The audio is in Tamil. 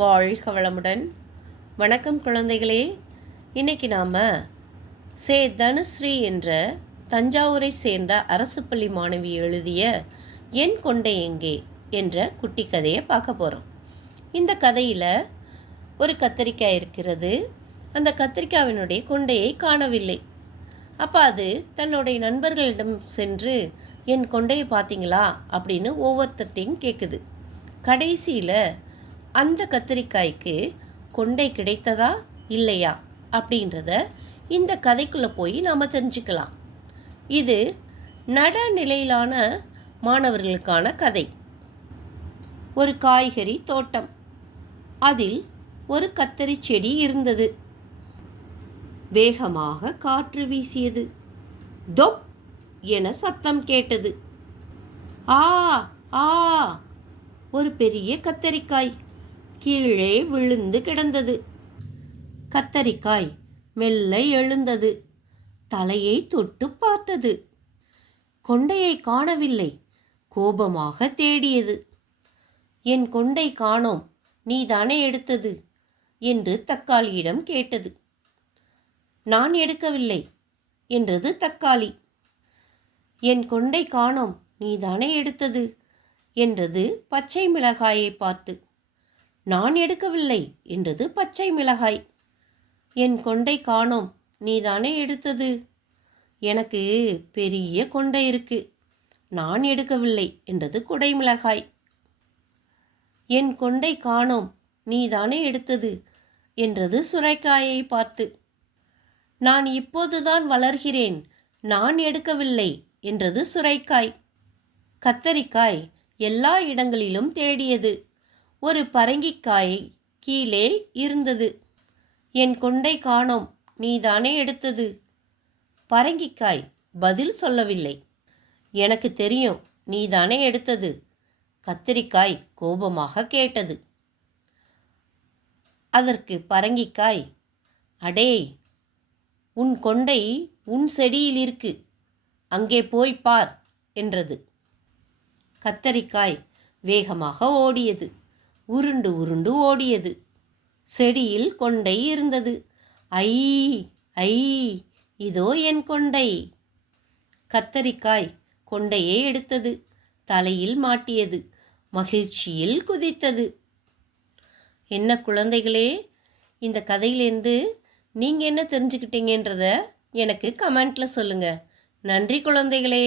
வாழ்க வளமுடன். வணக்கம் குழந்தைகளே. இன்றைக்கி நாம் சே தனுஸ்ரீ என்ற தஞ்சாவூரை சேர்ந்த அரசு பள்ளி மாணவி எழுதிய என் கொண்டை எங்கே என்ற குட்டி கதையை பார்க்க போகிறோம். இந்த கதையில் ஒரு கத்தரிக்காய் இருக்கிறது. அந்த கத்திரிக்காவினுடைய கொண்டையை காணவில்லை. அப்போ அது தன்னுடைய நண்பர்களிடம் சென்று என் கொண்டையை பார்த்தீங்களா அப்படின்னு ஒவ்வொருத்தர்ட்டையும் கேட்குது. கடைசியில் அந்த கத்திரிக்காய்க்கு கொண்டை கிடைத்ததா இல்லையா அப்படின்றத இந்த கதைக்குள்ளே போய் நாம் தெரிஞ்சுக்கலாம். இது நடுநிலையிலான மாணவர்களுக்கான கதை. ஒரு காய்கறி தோட்டம். அதில் ஒரு கத்தரி செடி இருந்தது. வேகமாக காற்று வீசியது. தொப் என சத்தம் கேட்டது. ஆ ஆ! ஒரு பெரிய கத்தரிக்காய் கீழே விழுந்து கிடந்தது. கத்தரிக்காய் மெல்ல எழுந்தது. தலையை தொட்டு பார்த்தது. கொண்டையை காணவில்லை. கோபமாக தேடியது. என் கொண்டை காணோம், நீதானே எடுத்தது என்று தக்காளியிடம் கேட்டது. நான் எடுக்கவில்லை என்றது தக்காளி. என் கொண்டை காணோம், நீதானே எடுத்தது என்றது பச்சை மிளகாயை பார்த்து. நான் எடுக்கவில்லை என்றது பச்சை மிளகாய். என் கொண்டை காணோம், நீதானே எடுத்தது. எனக்கு பெரிய கொண்டை இருக்கு, நான் எடுக்கவில்லை என்றது குடை மிளகாய். என் கொண்டை காணோம், நீதானே எடுத்தது என்றது சுரைக்காயை பார்த்து. நான் இப்போதுதான் வளர்கிறேன், நான் எடுக்கவில்லை என்றது சுரைக்காய். கத்தரிக்காய் எல்லா இடங்களிலும் தேடியது. ஒரு பரங்கிக்காய் கீழே இருந்தது. என் கொண்டை காணோம், நீதானே எடுத்தது. பரங்கிக்காய் பதில் சொல்லவில்லை. எனக்கு தெரியும், நீதானே எடுத்தது. கத்தரிக்காய் கோபமாக கேட்டது. அதற்கு பரங்கிக்காய், அடே, உன் கொண்டை உன் செடியில் இருக்கு, அங்கே போய் பார் என்றது. கத்தரிக்காய் வேகமாக ஓடியது. உருண்டு உருண்டு ஓடியது. செடியில் கொண்டை இருந்தது. ஐ ஐ, இதோ என் கொண்டை. கத்தரிக்காய் கொண்டையை எடுத்தது. தலையில் மாட்டியது. மகிழ்ச்சியில் குதித்தது. என்ன குழந்தைகளே, இந்த கதையிலேருந்து நீங்கள் என்ன தெரிஞ்சுக்கிட்டீங்கன்றத எனக்கு கமெண்ட்டில் சொல்லுங்கள். நன்றி குழந்தைகளே.